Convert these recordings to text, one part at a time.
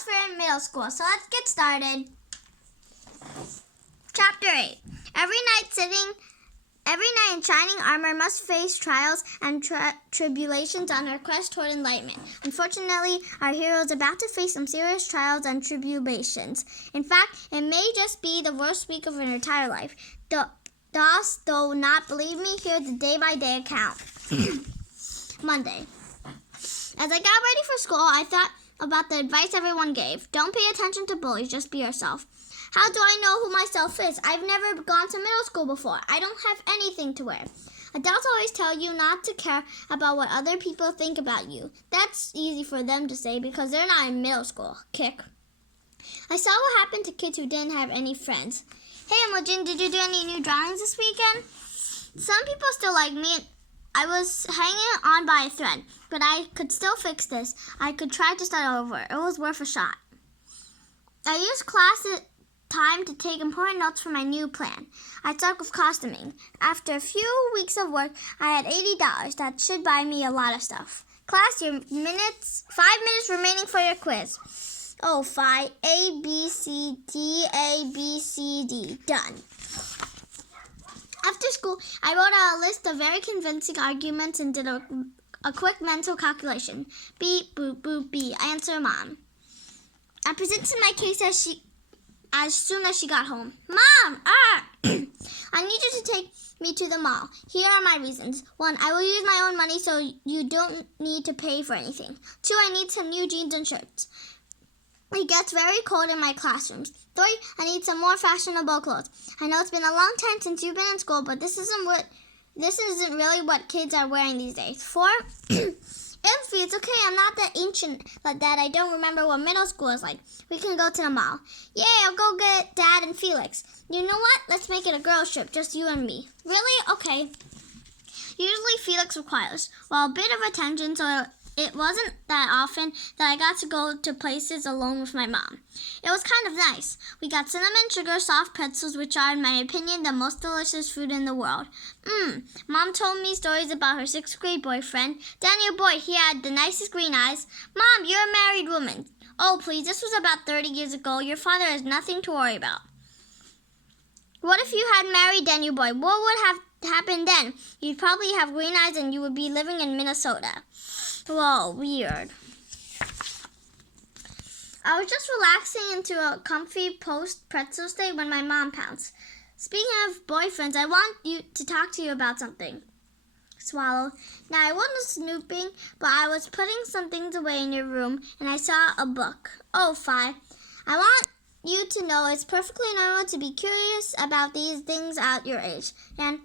Girls Fair in middle school. So let's get started. Chapter 8. Every knight in shining armor must face trials and tribulations on her quest toward enlightenment. Unfortunately, our hero is about to face some serious trials and tribulations. In fact, it may just be the worst week of her entire life. Dost thou not believe me? Here's the day-by-day account. Monday. As I got ready for school, I thought about the advice everyone gave. Don't pay attention to bullies, just be yourself. How do I know who myself is? I've never gone to middle school before. I don't have anything to wear. Adults always tell you not to care about what other people think about you. That's easy for them to say because they're not in middle school. Kick. I saw what happened to kids who didn't have any friends. Hey, Imogen, did you do any new drawings this weekend? Some people still like me. I was hanging on by a thread, but I could still fix this. I could try to start over. It was worth a shot. I used class time to take important notes for my new plan. I stuck with costuming. After a few weeks of work, I had $80. That should buy me a lot of stuff. Class, your 5 minutes remaining for your quiz. Oh, 5, A, B, C, D, A, B, C, D. Done. After school, I wrote out a list of very convincing arguments and did a quick mental calculation. Beep, boop, boop, beep. Answer, Mom. I presented my case as soon as she got home. Mom! I need you to take me to the mall. Here are my reasons. 1, I will use my own money so you don't need to pay for anything. 2, I need some new jeans and shirts. It gets very cold in my classrooms. 3, I need some more fashionable clothes. I know it's been a long time since you've been in school, but this isn't really what kids are wearing these days. 4, Elfie, it's okay. I'm not that ancient that I don't remember what middle school is like. We can go to the mall. Yay, I'll go get Dad and Felix. You know what? Let's make it a girls' trip, just you and me. Really? Okay. Usually Felix requires, well, a bit of attention, so it wasn't that often that I got to go to places alone with my mom. It was kind of nice. We got cinnamon sugar soft pretzels, which are, in my opinion, the most delicious food in the world. Mom told me stories about her 6th grade boyfriend, Daniel Boyd. He had the nicest green eyes. Mom, you're a married woman. Oh, please, this was about 30 years ago. Your father has nothing to worry about. What if you had married Daniel Boyd? What would have happened then? You'd probably have green eyes and you would be living in Minnesota. Whoa, weird. I was just relaxing into a comfy post-pretzel state when my mom pounced. Speaking of boyfriends, I want to talk to you about something. Swallow. Now, I wasn't snooping, but I was putting some things away in your room, and I saw a book. Oh, Fi. I want you to know it's perfectly normal to be curious about these things at your age. But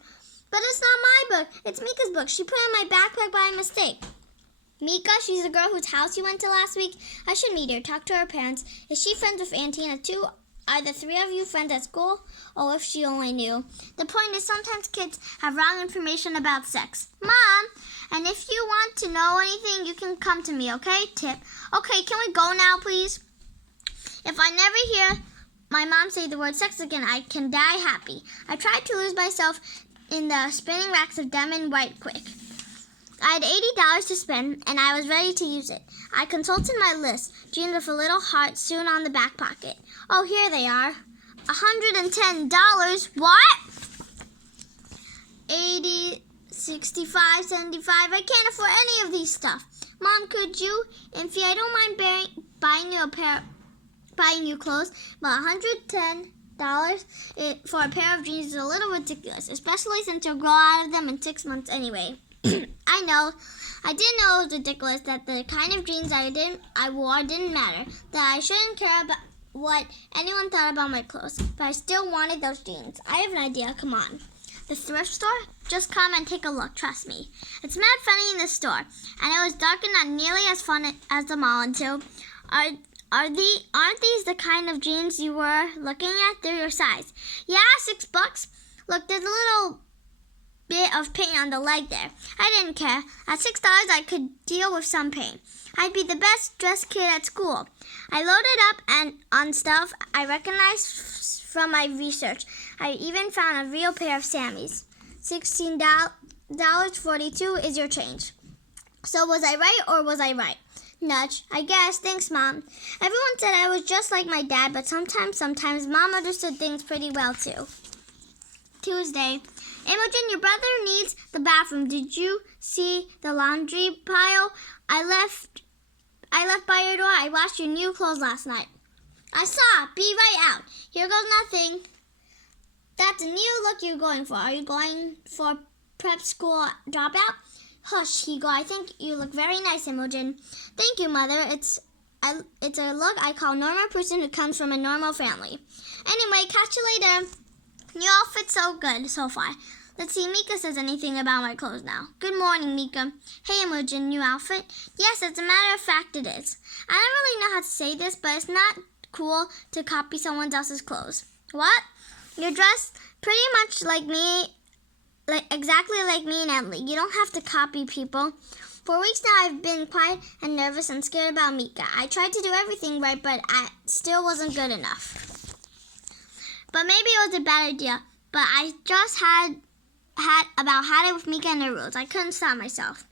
it's not my book. It's Mika's book. She put it in my backpack by mistake. Mika, she's the girl whose house you went to last week. I should meet her, talk to her parents. Is she friends with Auntie and too? Are the 3 of you friends at school? Oh, if she only knew. The point is sometimes kids have wrong information about sex. Mom, and if you want to know anything, you can come to me, okay? Tip. Okay, can we go now, please? If I never hear my mom say the word sex again, I can die happy. I tried to lose myself in the spinning racks of Diamond White quick. I had $80 to spend, and I was ready to use it. I consulted my list, jeans with a little heart soon on the back pocket. Oh, here they are. $110. What? 80, 65, 75. I can't afford any of these stuff. Mom, could you? Infy, I don't mind buying you clothes, but $110 for a pair of jeans is a little ridiculous, especially since you'll grow out of them in 6 months anyway. I know. I didn't know it was ridiculous that the kind of jeans I wore didn't matter, that I shouldn't care about what anyone thought about my clothes, but I still wanted those jeans. I have an idea. Come on. The thrift store? Just come and take a look. Trust me. It's mad funny in the store, and it was dark and not nearly as fun as the mall until... Aren't these the kind of jeans you were looking at? They're your size. Yeah, $6. Look, there's a little bit of paint on the leg there. I didn't care. At $6, I could deal with some paint. I'd be the best dressed kid at school. I loaded up on stuff I recognized from my research. I even found a real pair of Sammys. $16.42 is your change. So was I right or was I right? Nudge. I guess. Thanks, Mom. Everyone said I was just like my dad, but sometimes Mom understood things pretty well, too. Tuesday. Imogen, your brother needs the bathroom. Did you see the laundry pile I left by your door? I washed your new clothes last night. I saw. Be right out. Here goes nothing. That's a new look you're going for. Are you going for prep school dropout? Hush, Higo. I think you look very nice, Imogen. Thank you, Mother. It's a look I call normal person who comes from a normal family. Anyway, catch you later. Your outfit's so good so far. Let's see if Mika says anything about my clothes now. Good morning, Mika. Hey, Imogen, new outfit? Yes, as a matter of fact, it is. I don't really know how to say this, but it's not cool to copy someone else's clothes. What? You're dressed pretty much like me, exactly like me and Emily. You don't have to copy people. For weeks now, I've been quiet and nervous and scared about Mika. I tried to do everything right, but I still wasn't good enough. But maybe it was a bad idea. But I just had it with Mika and the rules. I couldn't stop myself.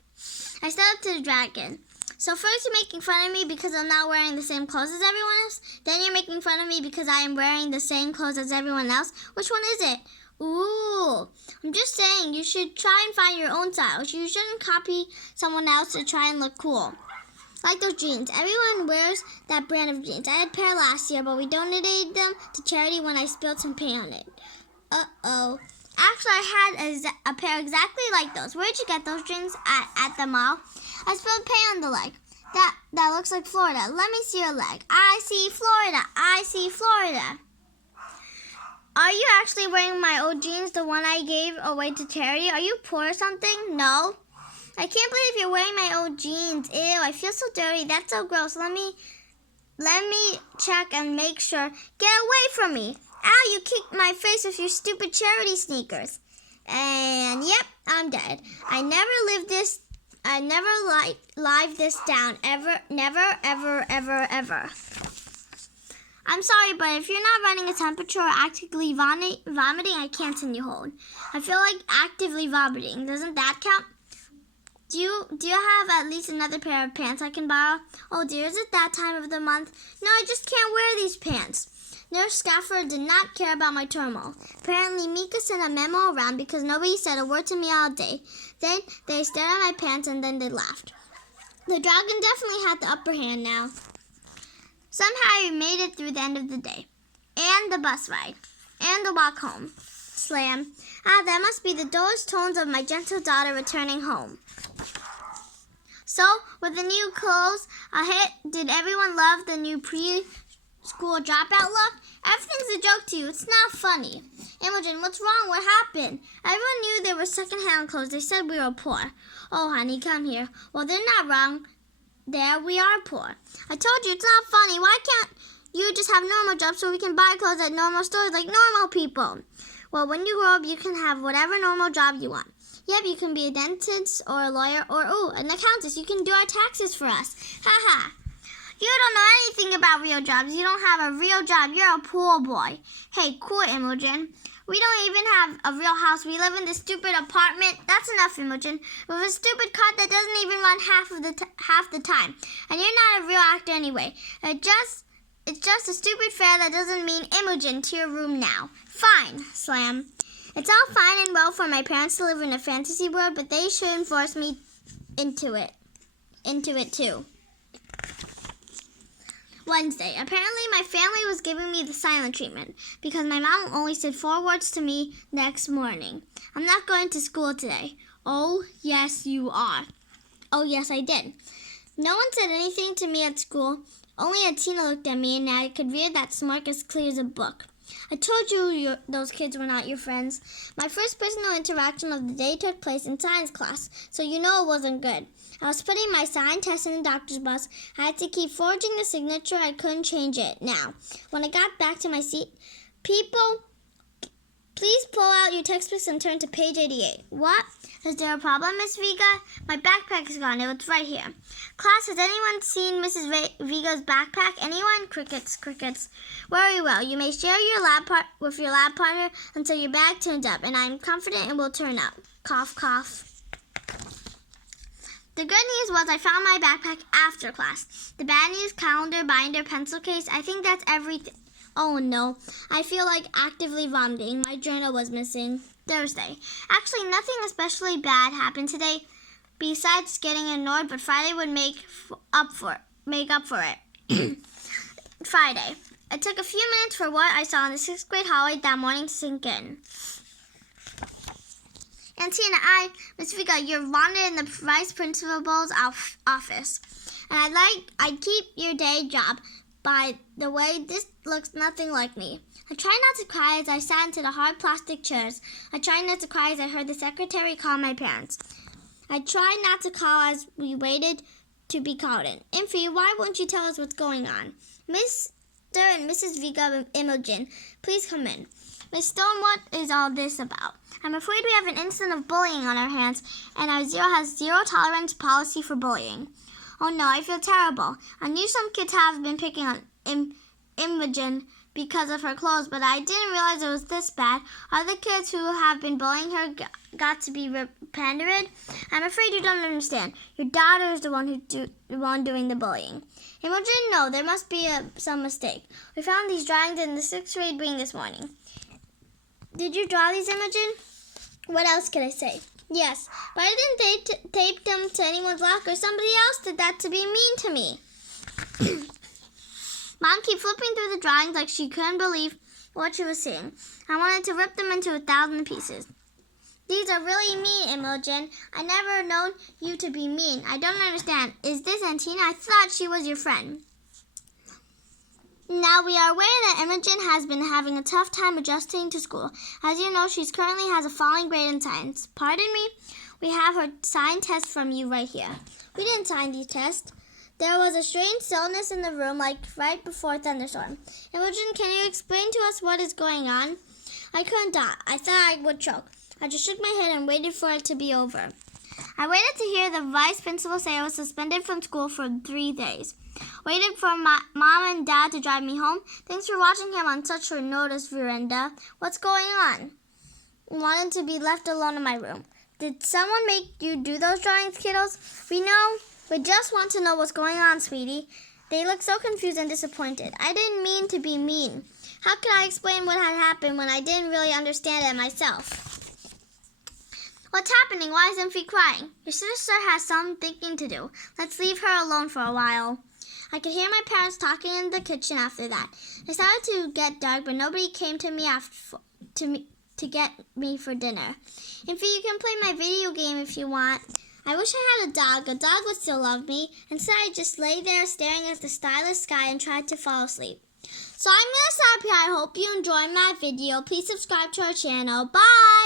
I stood up to the dragon. So first you're making fun of me because I'm not wearing the same clothes as everyone else. Then you're making fun of me because I am wearing the same clothes as everyone else. Which one is it? Ooh, I'm just saying you should try and find your own style. You shouldn't copy someone else to try and look cool. Like those jeans. Everyone wears that brand of jeans. I had a pair last year, but we donated them to charity when I spilled some paint on it. Uh-oh. Actually, I had a pair exactly like those. Where'd you get those jeans? At the mall. I spilled paint on the leg. That looks like Florida. Let me see your leg. I see Florida. I see Florida. Are you actually wearing my old jeans, the one I gave away to charity? Are you poor or something? No. I can't believe you're wearing my old jeans. Ew, I feel so dirty. That's so gross. Let me check and make sure. Get away from me. Ow, you kicked my face with your stupid charity sneakers. And yep, I'm dead. I never lived this down. Never. I'm sorry, but if you're not running a temperature or actively vomiting, I can't send you home. I feel like actively vomiting. Doesn't that count? Do you have at least another pair of pants I can borrow? Oh dear, is it that time of the month? No, I just can't wear these pants. Nurse Stafford did not care about my turmoil. Apparently, Mika sent a memo around because nobody said a word to me all day. Then they stared at my pants and then they laughed. The dragon definitely had the upper hand now. Somehow I made it through the end of the day. And the bus ride. And the walk home. Slam. That must be the dullest tones of my gentle daughter returning home. So, with the new clothes a hit, did everyone love the new preschool dropout look? Everything's a joke to you. It's not funny. Imogen, what's wrong? What happened? Everyone knew they were second-hand clothes. They said we were poor. Oh, honey, come here. Well, they're not wrong. There, we are poor. I told you, it's not funny. Why can't you just have normal jobs so we can buy clothes at normal stores like normal people? Well, when you grow up, you can have whatever normal job you want. Yep, you can be a dentist or a lawyer or, an accountant. You can do our taxes for us. Ha. You don't know anything about real jobs. You don't have a real job. You're a poor boy. Hey, cool, Imogen. We don't even have a real house. We live in this stupid apartment. That's enough, Imogen. With a stupid car that doesn't even run half the time. And you're not a real actor anyway. It's just a stupid fair that doesn't mean Imogen to your room now. Fine, Slam. It's all fine and well for my parents to live in a fantasy world, but they shouldn't force me into it too. Wednesday. Apparently my family was giving me the silent treatment because my mom only said 4 words to me next morning. I'm not going to school today. Oh, yes, you are. Oh, yes, I did. No one said anything to me at school. Only Tina looked at me and I could read that smirk as clear as a book. I told you those kids were not your friends. My first personal interaction of the day took place in science class, so you know it wasn't good. I was putting my sign test in the doctor's bus. I had to keep forging the signature. I couldn't change it now. When I got back to my seat, people, please pull out your textbooks and turn to page 88. What? Is there a problem, Miss Vega? My backpack is gone. It was right here. Class, has anyone seen Mrs. Vega's backpack? Anyone? Crickets. Very well. You may share your with your lab partner until your bag turns up, and I'm confident it will turn up. Cough, cough. The good news was I found my backpack after class. The bad news, calendar, binder, pencil case, I think that's everything. Oh no, I feel like actively vomiting. My journal was missing. Thursday. Actually, nothing especially bad happened today besides getting annoyed, but Friday would make up for it. Friday. It took a few minutes for what I saw in the 6th grade hallway that morning to sink in. Auntie and Miss Vika, you're wanted in the vice principal's office. And I'd keep your day job. By the way, this looks nothing like me. I tried not to cry as I sat into the hard plastic chairs. I tried not to cry as I heard the secretary call my parents. I tried not to call as we waited to be called in. Infy, why won't you tell us what's going on? Mr. and Mrs. Vika Imogen, please come in. Miss Stone, what is all this about? I'm afraid we have an incident of bullying on our hands, and our has zero tolerance policy for bullying. Oh no, I feel terrible. I knew some kids have been picking on Imogen because of her clothes, but I didn't realize it was this bad. Other kids who have been bullying her got to be reprimanded. I'm afraid you don't understand. Your daughter is the one doing the bullying. Imogen, no, there must be some mistake. We found these drawings in the 6th grade wing this morning. Did you draw these, Imogen? What else could I say? Yes, but I didn't tape them to anyone's locker. Somebody else did that to be mean to me. Mom kept flipping through the drawings like she couldn't believe what she was seeing. I wanted to rip them into 1,000 pieces. These are really mean, Imogen. I never known you to be mean. I don't understand. Is this Antina? I thought she was your friend. Now we are aware that Imogen has been having a tough time adjusting to school. As you know, she currently has a falling grade in science. Pardon me? We have her signed test from you right here. We didn't sign these tests. There was a strange stillness in the room, like right before a thunderstorm. Imogen, can you explain to us what is going on? I couldn't talk. I thought I would choke. I just shook my head and waited for it to be over. I waited to hear the vice principal say I was suspended from school for 3 days. Waited for my mom and dad to drive me home. Thanks for watching him on such short notice, Verenda. What's going on? Wanted to be left alone in my room. Did someone make you do those drawings, kiddos? We just want to know what's going on, sweetie. They look so confused and disappointed. I didn't mean to be mean. How could I explain what had happened when I didn't really understand it myself? What's happening? Why isn't Fee crying? Your sister has some thinking to do. Let's leave her alone for a while. I could hear my parents talking in the kitchen after that. It started to get dark, but nobody came to me to get me for dinner. And Fee, you can play my video game if you want. I wish I had a dog. A dog would still love me. Instead, I just lay there staring at the starless sky and tried to fall asleep. So I'm going to stop here. I hope you enjoyed my video. Please subscribe to our channel. Bye!